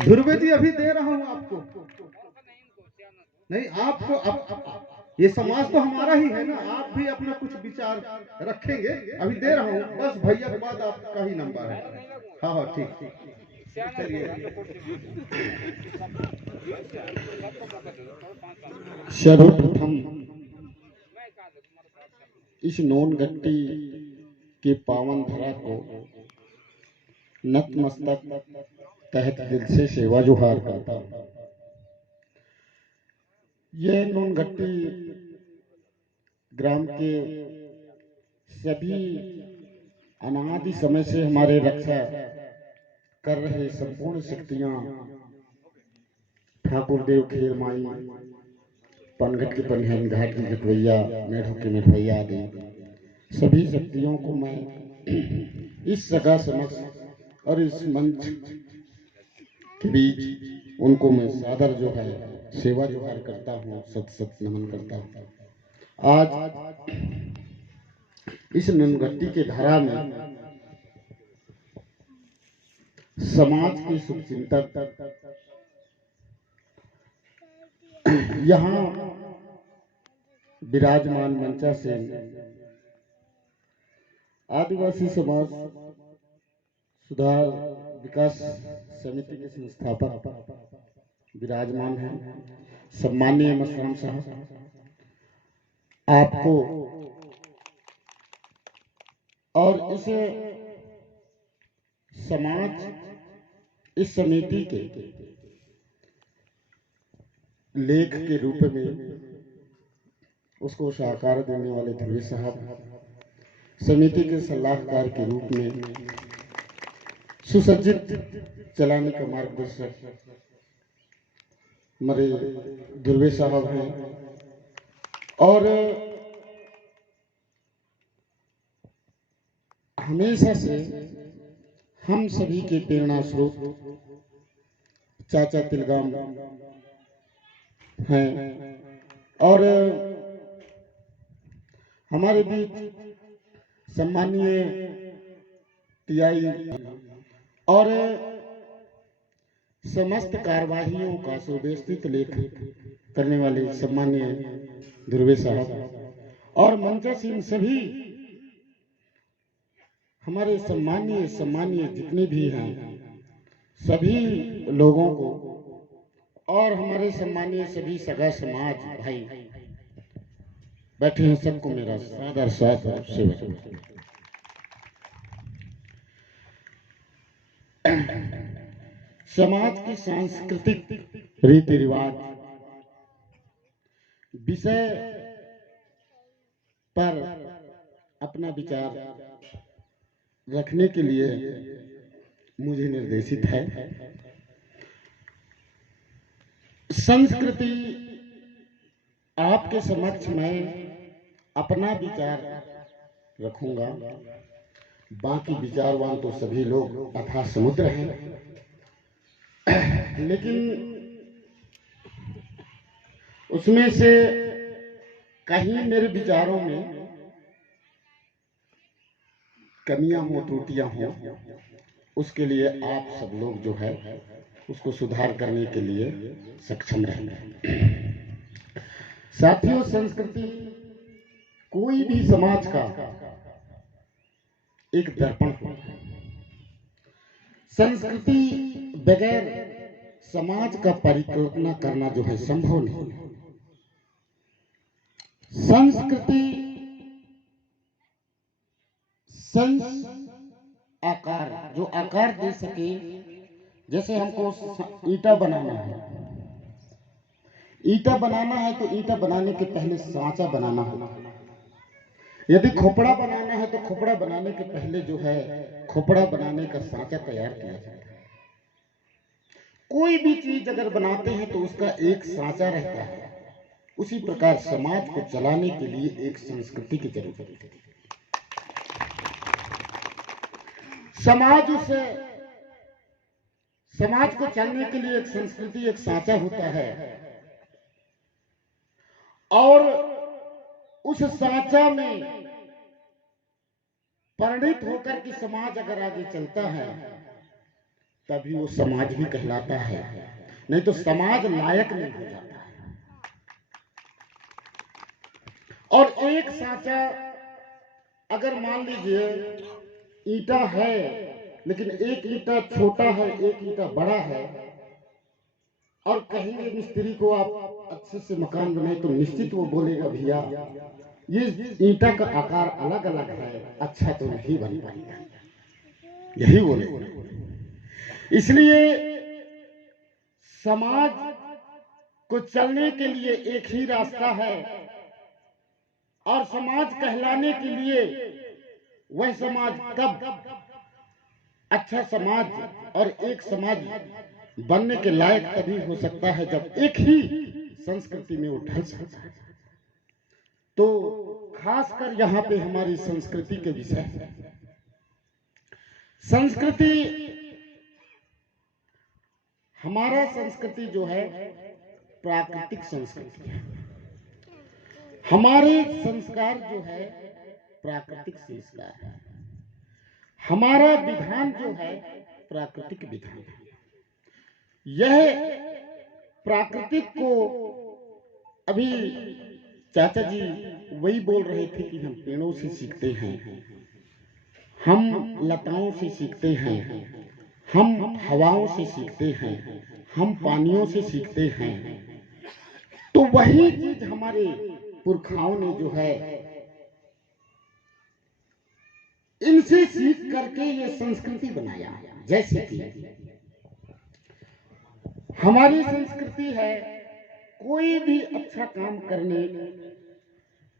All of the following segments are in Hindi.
ध्रुवे जी अभी दे रहा हूँ आपको। नहीं आपको ये समाज तो हमारा ही है ना, आप भी अपना कुछ विचार रखेंगे। अभी दे रहा हूँ, बस भैया के बाद आपका ही नंबर है। हाँ हाँ ठीक। चलिए सर्वप्रथम इस नोनगट्टी के पावन धरा को नतमस्तक तहत दिल से सेवा जुहार करता हूँ। यह नोनगट्टी ग्राम के सभी अनादि समय से हमारे रक्षा कर रहे संपूर्ण शक्तियां ठाकुर देव खेर माई, पनघट के पनहन, घाट की घटवैया, मेढों के मेढवैया आदि सभी शक्तियों को मैं इस सगा समक्ष और इस मंच के बीच उनको मैं सादर जो है सेवा जोहार करता हूँ, सत सत नमन करता हूँ। आज इस ननगट्टी के धारा में समाज के शुभचिंतक यहाँ विराजमान मंचा से आदिवासी समाज सुधार विकास समिति के संस्थापक विराजमान हैं, सम्माननीय मसराम साहब, आपको और इस समाज, इस समिति के लेख के रूप में उसको साकार देने वाले ध्रुव साहब, समिति के सलाहकार के रूप में सुसज्जित चलाने का मार्गदर्शक हमारे ध्रुव साहब हैं और हमेशा से हम सभी के प्रेरणा स्रोत चाचा तिलगाम हैं और हमारे बीच सम्मानीय टीआई और समस्त कार्यवाहियों का सुव्यवस्थित लेख करने वाले सम्मानीय ध्रुव साहब और मंचासीन सभी हमारे सम्मानीय जितने भी हैं सभी लोगों को और हमारे सम्मानीय सभी सगा समाज भाई बैठे हैं, सबको मेरा सादर सेवा। समाज की सांस्कृतिक रीति रिवाज विषय पर अपना विचार रखने के लिए मुझे निर्देशित है। संस्कृति आपके समक्ष मैं अपना विचार रखूंगा, बाकी विचारवान तो सभी लोग अथाह समुद्र हैं, लेकिन उसमें से कहीं मेरे विचारों में कमियां हो, त्रुटियां हो, उसके लिए आप सब लोग जो है उसको सुधार करने के लिए सक्षम रहेंगे। साथियों, संस्कृति कोई भी समाज का एक दर्पण होता है। संस्कृति बगैर समाज का परिकल्पना करना जो है संभव नहीं है। संस्कृति आकार, जो आकार दे सके, जैसे हमको ईंटा बनाना है, ईंटा बनाना है तो ईंटा बनाने के पहले सांचा बनाना होता है। यदि खोपड़ा बनाना है तो खोपड़ा बनाने के पहले जो है खोपड़ा बनाने का सांचा तैयार किया जाता है। कोई भी चीज अगर बनाते हैं तो उसका एक सांचा रहता है। उसी प्रकार समाज को चलाने के लिए एक संस्कृति की जरूरत है। समाज को चलने के लिए एक संस्कृति, एक सांचा होता है और उस सांचा में परिणित होकर के समाज अगर आगे चलता है तभी वो समाज भी कहलाता है, नहीं तो समाज लायक नहीं हो जाता है। और एक सांचा अगर मान लीजिए ईंटा है, लेकिन एक ईंटा छोटा है, एक ईंटा बड़ा है, और कहेंगे मिस्त्री को आप अच्छे से मकान बनाए, तो निश्चित वो बोलेगा भैया ये ईंटा का आकार अलग अलग है, अच्छा तो नहीं बन पाएगा, यही बोले। इसलिए समाज को चलने के लिए एक ही रास्ता है, और समाज कहलाने के लिए वह समाज तब अच्छा समाज और एक समाज बनने के लायक तभी हो सकता है जब एक ही संस्कृति में वो ढल सकता है। तो खासकर यहाँ पे हमारी संस्कृति के विषय है। संस्कृति, हमारा संस्कृति जो है प्राकृतिक संस्कृति है। हमारे संस्कार जो है प्राकृतिक संस्कार है। हमारा विधान जो है प्राकृतिक विधान है। यह प्राकृतिक को अभी चाचा जी वही बोल रहे थे कि हम पेड़ों से सीखते हैं, हम लताओं से सीखते हैं, हम हवाओं से सीखते हैं, हम पानियों से सीखते हैं। तो वही चीज हमारे पुरखाओं ने जो है इनसे सीख करके ये संस्कृति बनाया। जैसे कि हमारी संस्कृति है, कोई भी अच्छा काम करने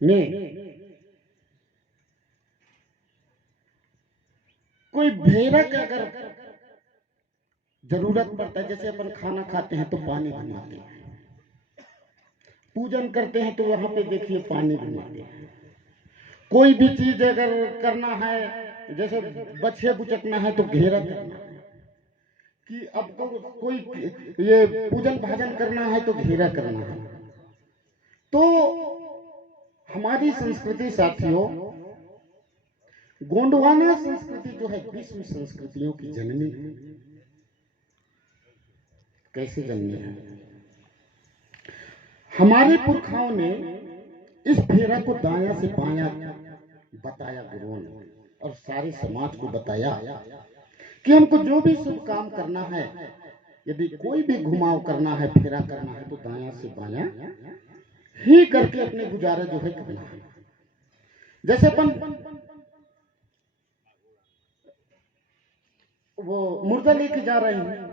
में कोई भेड़क अगर जरूरत पड़ता है, जैसे अपन खाना खाते हैं तो पानी घुमाते हैं, पूजन करते हैं तो वहां पे देखिए पानी घुमाते हैं। कोई भी चीज अगर करना है, जैसे बछे बुचकना है तो घेरा करना है, कि अब तो कोई ये पूजन भाजन करना है तो घेरा करना है। तो हमारी संस्कृति साथियों, गोंडवाना संस्कृति जो है विश्व संस्कृतियों की जननी। कैसे जननी है? हमारे पुरखाओं ने इस फेरा को दाया से बाया बताया गुरुओं ने, और सारे समाज को बताया कि हमको जो भी शुभ काम करना है, यदि कोई भी घुमाव करना है, फेरा करना है, तो दाया से बाया ही करके अपने गुजारा जो है करना है। जैसे अपन वो मुर्दा लेके जा रहे हैं,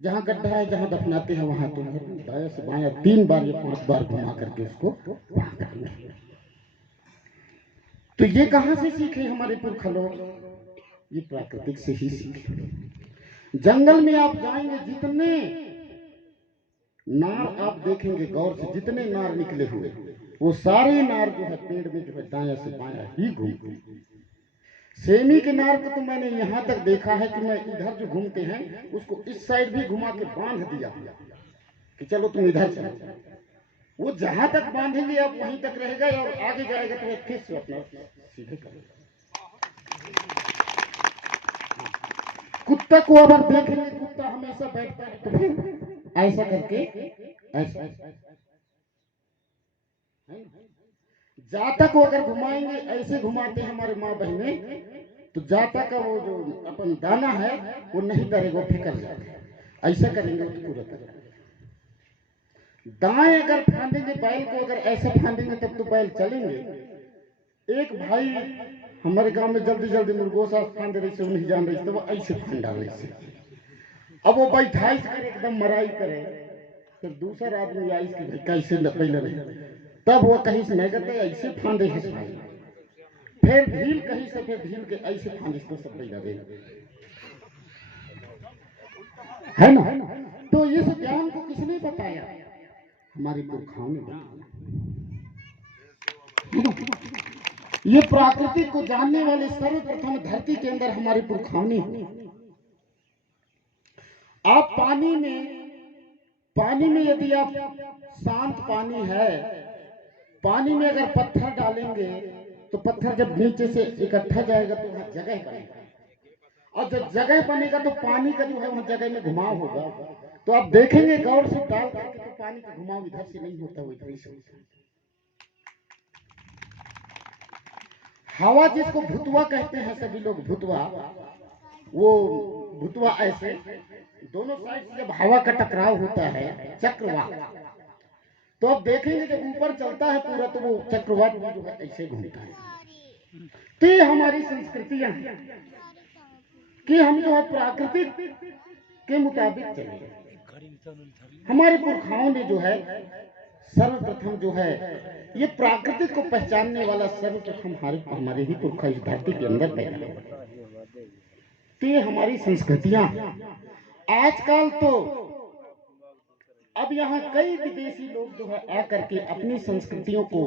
जहां गड्ढा है जहां दफनाते हैं वहां तो दाया से बाया 3 बार या 5 बार घुमा करके उसको वहां करेंगे। तो ये कहां से सीखे हमारे पुरखा लोग? ये प्राकृतिक से ही सीखे। जंगल में आप जाएंगे, जितने नार आप देखेंगे गौर से, जितने नार निकले हुए, वो सारे नार जो है पेड़ में जो है दाया से बाया ही घूमते। सेमी के नार को तो मैंने यहाँ तक देखा है कि मैं इधर जो घूमते हैं उसको इस साइड भी घुमा के बांध दिया कि चलो तुम इधर चलो। वो जहां तक बांधेंगे आप वहीं तक रहेगा, और आगे जाएगा तो फिर से अपना सीधे करेगा। कुत्ता को अगर देखेंगे, कुत्ता हमेशा बैठता है तो फिर ऐसा करके ऐसा जाता को अगर घुमाएंगे, ऐसे घुमाते हैं हमारे माँ बहने, तो जाता का वो जो अपन दाना है वो नहीं करेगा, फिकर जाएगा। ऐसा करेंगे तो पूरा करेगा। दाएं अगर फांदेंगे बैल को, अगर ऐसा फांदेंगे तब तो बैल चलेंगे। एक भाई हमारे गांव में जल्दी जल्दी मुर्गोसा फांद रही से नहीं जान रही, तो वो ऐसे फांदा रही से। अब वो बैठाई कर एकदम मराई करे, फिर दूसरा आदमी आई कि भाई कैसे पहले रही, तब वो कहीं से नहीं करते ऐसे फांदे है, फिर ढील कहीं से, फिर ढील के ऐसे फांदे तो सब लगे है ना। तो इस ज्ञान को किसने बताया? हमारे पुरखाओं ने बताया। ये प्राकृतिक को जानने वाले सर्वप्रथम धरती के अंदर हमारे पुरखाओं ने। आप पानी में यदि आप शांत पानी है, पानी में अगर पत्थर डालेंगे तो पत्थर जब नीचे से इकट्ठा जाएगा तो वहां जगह बनेगा, और जब जगह बनेगा तो पानी का जो है वहां जगह में घुमाव होगा, तो आप देखेंगे गौर से डाल करके तो पानी का घुमाव इधर से नहीं होता, वो इधर से होता है। हवा जिसको भुतवा कहते हैं सभी लोग, भुतवा, वो भुतवा ऐसे दोनों साइड से जब हवा का टकराव होता है चक्रवात, तो आप देखेंगे जब ऊपर चलता है पूरा तो वो चक्रवात जो है ऐसे घूमता है। तो ये हमारी संस्कृतियां हैं कि हम जो है प्राकृतिक के मुताबिक चले। हमारे पुरखाओं ने जो है सर्वप्रथम जो है ये प्राकृतिक को पहचानने वाला सर्वप्रथम हमारे ही पुरखा इस धरती के अंदर पैदा हुआ। तो ये हमारी संस्कृतियां। आजकल तो अब यहाँ कई विदेशी लोग जो है आकर के अपनी संस्कृतियों को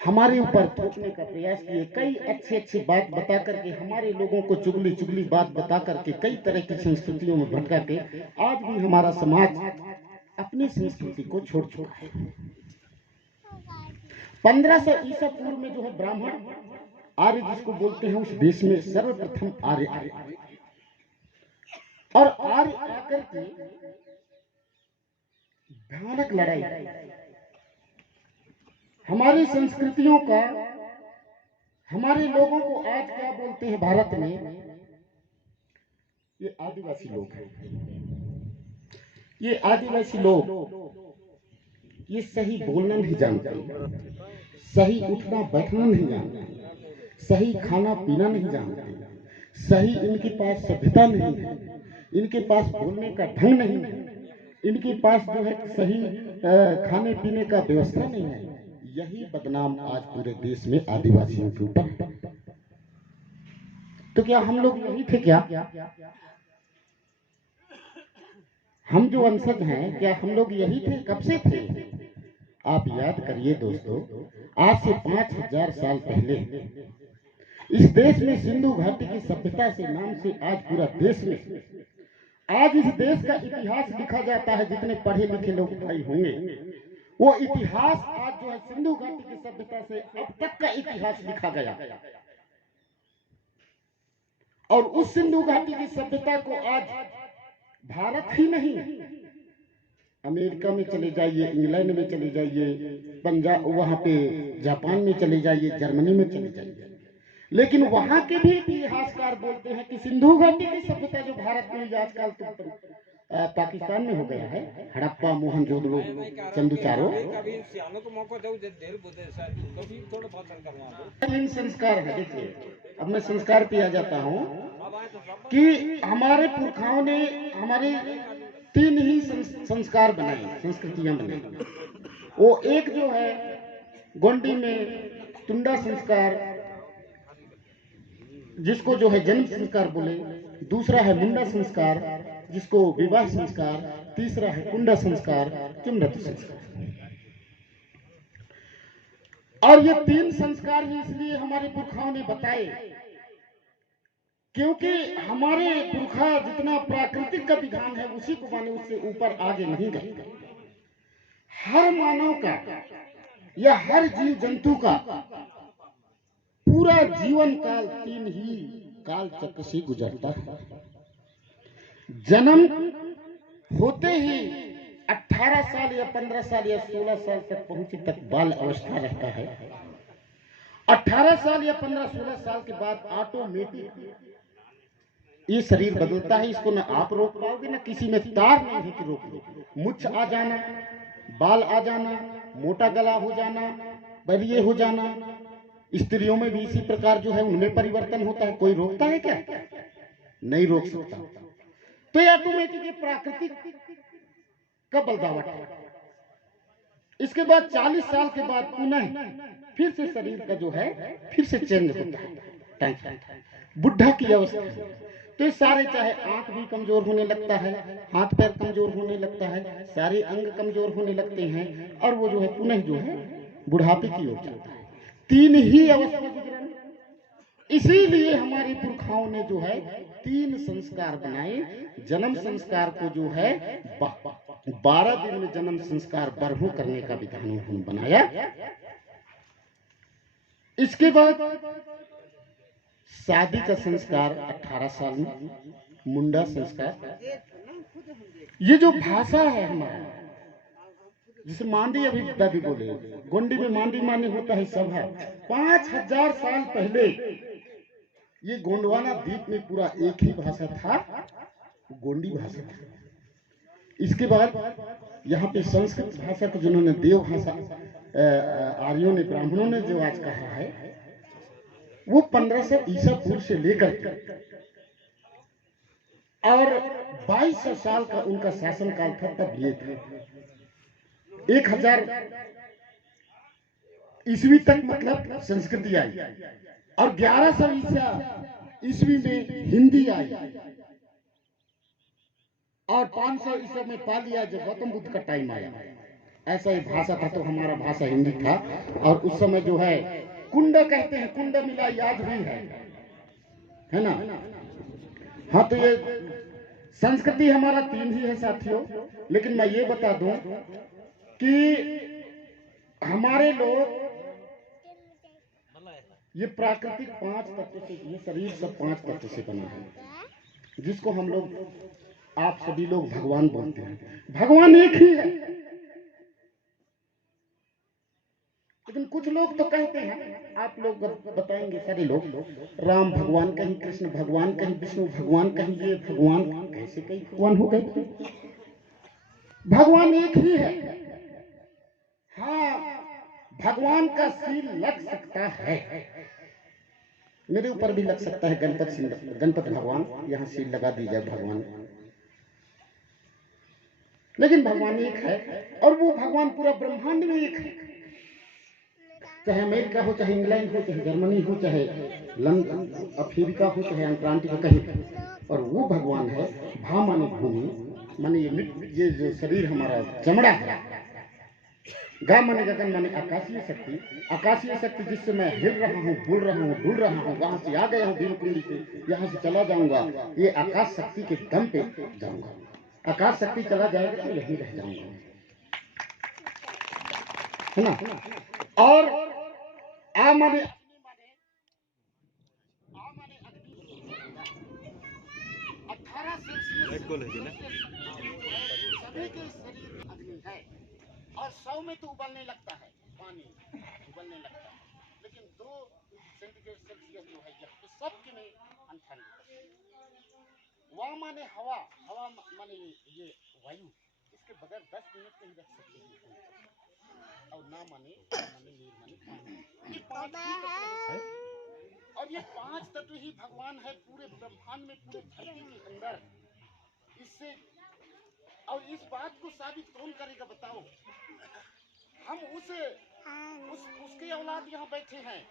हमारे ऊपर थोपने का प्रयास किए, कई अच्छे बात बता करके हमारे लोगों को चुगली चुगली बात बता करके कई तरह की संस्कृतियों में भटका के आज भी हमारा समाज अपनी संस्कृति को छोड़ चुका है। 1500 ईसा पूर्व में जो है ब्राह्मण आर्य जिसको बोलते हैं उस देश में सर्वप्रथम आर्य आए, और आर्य आकर के भयानक लड़ाई हमारी संस्कृतियों का, हमारे लोगों को आज क्या बोलते हैं भारत में, ये आदिवासी लोग हैं। ये आदिवासी लोग ये सही बोलना नहीं जानते, सही उठना बैठना नहीं जानते, सही खाना पीना नहीं जानते, सही इनके पास सभ्यता नहीं है, इनके पास बोलने का ढंग नहीं है, इनके पास जो है सही खाने पीने का व्यवस्था नहीं है। यही बदनाम आज पूरे देश में आदिवासियों के ऊपर है। तो क्या हम लोग यही थे क्या? हम जो वंशज हैं क्या हम लोग यही थे? कब से थे? आप याद करिए दोस्तों, आज से 5000 साल पहले इस देश में सिंधु घाटी की सभ्यता से नाम से आज पूरा देश में, आज इस देश का इतिहास लिखा जाता है। जितने पढ़े लिखे लोग भाई होंगे वो इतिहास आज जो है सिंधु घाटी की सभ्यता से अब तक का इतिहास लिखा गया, और उस सिंधु घाटी की सभ्यता को आज भारत ही नहीं, अमेरिका में चले जाइए, इंग्लैंड में चले जाइए, पंजाब वहां पे जापान में चले जाइए, जर्मनी में चले जाइए, लेकिन वहां के भी इतिहासकार बोलते हैं कि सिंधु घाटी की सभ्यता जो भारत में आजकल तो पाकिस्तान में हो गया है, हड़प्पा, मोहनजोदड़ो, चंदूचारो, तीन संस्कार है। देखिए अब मैं संस्कार पे आ जाता हूँ कि हमारे पुरखाओं ने हमारे 3 ही संस्कार बनाए, संस्कृतियां बनाई। वो एक जो है गोंडी में तुंडा संस्कार, जिसको जो है जन्म संस्कार बोले, दूसरा है मुंडा संस्कार जिसको विवाह संस्कार, तीसरा है कुंडा संस्कार, चुम्रत संस्कार। और ये 3 संस्कार ही इसलिए हमारे पुरखाओं ने बताए क्योंकि हमारे पुरखा जितना प्राकृतिक का विधान है उसी को माने, उससे ऊपर आगे नहीं गए। हर मानव का या हर जीव जंतु का पूरा जीवन काल 3 ही काल चक्र से गुजरता है। जन्म होते ही 18 साल या 15 साल या 16 साल तक पहुंचे तक बाल अवस्था रहता है। 18 साल या 15-16 साल के बाद ऑटोमेटिक ये शरीर बदलता है। इसको ना आप रोक पाओगे ना किसी में तार नहीं है कि रोक लो। मुछ आ जाना, बाल आ जाना, मोटा गला हो जाना, बरिये हो जाना, स्त्रियों में भी इसी प्रकार जो है उनमें परिवर्तन होता है। कोई रोकता है क्या? नहीं रोक सकता। तो ये ऑटोमेटिक प्राकृतिक का बलदावट है। इसके बाद 40 साल के बाद पुनः फिर से शरीर का जो है फिर से चेंज होता है, बुढ़ा की अवस्था। तो ये सारे, चाहे आंख भी कमजोर होने लगता है, हाथ पैर कमजोर होने लगता है, सारे अंग कमजोर होने लगते हैं, और वो जो है पुनः जो है बुढ़ापे की ओर जाता है। 3 ही अवस्था गुजरन। इसीलिए हमारे पुरखाओं ने जो है 3 संस्कार बनाए। जन्म संस्कार को जो है 12 दिन में जन्म संस्कार बरहू करने का विधान उन्होंने बनाया। इसके बाद शादी का संस्कार 18 साल में, मुंडा संस्कार। ये जो भाषा है हमारा, जिसे मांडी अभिविद्या भी बोले, गोंडी में मांडी माने होता है सभा। 5000 साल पहले ये गोंडवाना द्वीप में पूरा एक ही भाषा था, गोंडी भाषा था। इसके बाद यहाँ पे संस्कृत भाषा को जिन्होंने देव भाषा आर्यों ने, ब्राह्मणों ने जो आज कहा है, वो 1500 ईसा पूर्व से लेकर और 2200 साल का उनका शासन काल था, तब ये था। 1000 ईस्वी तक मतलब संस्कृति आई, और 1100 ईस्वी में हिंदी आई, और 500 ईस्वी में पा लिया जब गौतम बुद्ध का टाइम आया। ऐसा ही भाषा था, तो हमारा भाषा हिंदी था। और उस समय जो है कुंड कहते हैं, कुंड मिला याद भी है ना। हाँ, तो ये संस्कृति हमारा 3 ही है साथियों। लेकिन मैं ये बता दूं कि हमारे लोग ये प्राकृतिक 5 तत्व से, ये शरीर सब 5 तत्व से बना है, जिसको हम लोग, आप सभी लोग भगवान बोलते हैं। भगवान एक ही है, लेकिन कुछ लोग तो कहते हैं, आप लोग बताएंगे सारे लोग, राम भगवान कहीं, कृष्ण भगवान कहीं, विष्णु भगवान कहीं, ये भगवान, कैसे कई भगवान हो गए? भगवान एक ही है। हाँ, भगवान का सील लग सकता है, मेरे ऊपर भी लग सकता है। गणपति भगवान, यहाँ सील लगा दी जाए भगवान, लेकिन भगवान एक है। और वो भगवान पूरा ब्रह्मांड में एक है, चाहे अमेरिका हो, चाहे इंग्लैंड हो, चाहे जर्मनी हो, चाहे लंदन, अफ्रीका हो, चाहे अंटार्कटिका, कहीं। और वो भगवान है भा माने भूमि, माने ये जो शरीर हमारा चमड़ा है, गा माने गगन, माने आकाशीय शक्ति। आकाशीय शक्ति जिससे मैं हिल रहा हूँ, बोल रहा हूँ, ढूंढ रहा हूँ, वहां से आ गया हूँ भीमकुंडी से, यहाँ से चला जाऊंगा, ये आकाश शक्ति के दम पे जाऊंगा। आकाश शक्ति चला जाएगा तो यहीं रह जाऊंगा, है ना। और आ माने सभी के शरीर में अग्नि है, और 100 में तो उबलने लगता है, पानी उबलने लगता है, लेकिन 2 सेंटीग्रेड सेल्सियस जो है यहाँ पे सबके में अनठंड। वहाँ माने हवा, हवा माने ये वायु, इसके बगैर 10 मिनट नहीं रख सकते हैं। और ना माने नीर माने पानी, ये 5 तत्व है। और ये 5 तत्व ही भगवान है पूरे ब्रह्मांड में, पूरे धरती के अंदर। इससे, और इस बात को साबित कौन करेगा बताओ? हम उसके औलाद यहाँ बैठे हैं,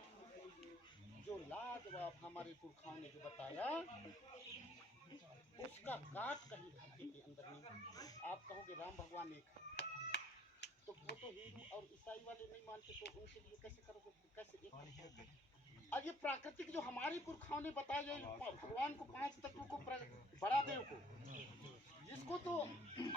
जो लाजवाब हमारे पुरखाओं ने जो बताया, उसका गांठ कहीं धरती के अंदर नहीं। आप कहोगे राम भगवान एक है, तो वो तो हिंदू और ईसाई वाले नहीं मानते, तो उनके लिए कैसे करोगे, कैसे एक करोगे? और ये प्राकृतिक जो हमारे पुरखाओं ने बताया, भगवान को 5 तत्वों को, बड़ा देव को, जिसको तो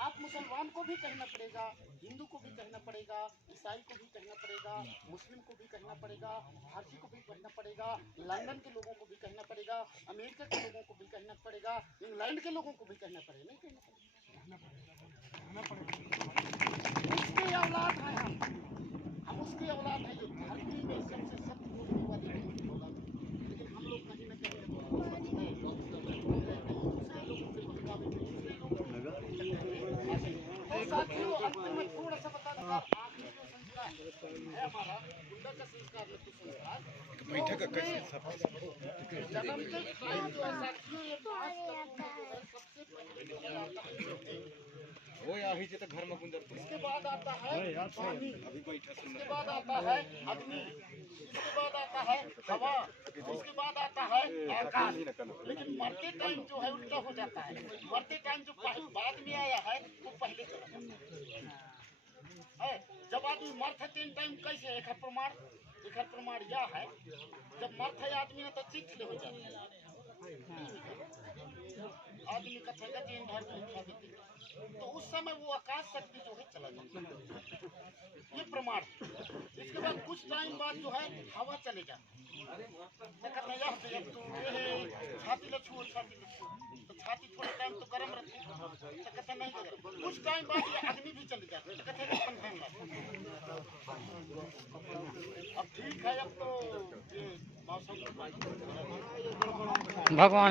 आप मुसलमान को भी कहना पड़ेगा, हिंदू को भी कहना पड़ेगा, ईसाई को भी कहना पड़ेगा, मुस्लिम को भी कहना पड़ेगा, भारतीय को भी कहना पड़ेगा, लंदन के लोगों को भी कहना पड़ेगा, अमेरिका के लोगों को भी कहना पड़ेगा, इंग्लैंड के लोगों को भी कहना पड़ेगा, नहीं कहना पड़ेगा। उसके औलाद हैं हम उसके औलाद हैं जो धरती में सबसे सत्य बोलने वाले औलाद। लेकिन हम लोग कहीं ना कहीं साथियों, अंत में थोड़ा सा बता दूंगा। आखिरी जो संस्कार है हमारा, गुंडा का संस्कार, लट्टू संस्कार, बैठक का जन्म के टाइम जो है साथियों, ये 5 तत्व जो है सबसे पहले जो है आता है वो यही जे घर में गुंडर। इसके बाद आता है पानी, इसके बाद आता है अग्नि, इसके बाद आता है हवा, इसके बाद आता है आकाश। लेकिन मरते टाइम जो है उल्टा हो जाता है। मरते टाइम जो बाद में आया है वो पहले चला जाता है। जब आदमी मरते 3 टाइम कैसे, एक प्रमाण यह है, जब मरते आदमी तो चित्त हो जाता है, आदमी का 3 भाग में खा देते तो उस समय वो आकाश शक्ति जो है चला जाता, ये प्रमाण। इसके बाद कुछ टाइम बाद जो है हवा चले जाती, तो ये है छाती लच्छू, छाती लच्छू, तो छाती थोड़े टाइम तो गर्म रहती है, तो कहते नहीं गर्म। कुछ टाइम बाद ये अग्नि भी चली जाती, तो कहते हैं ठंडा लगता। अब ठीक है, अब तो ये मौसम भगवान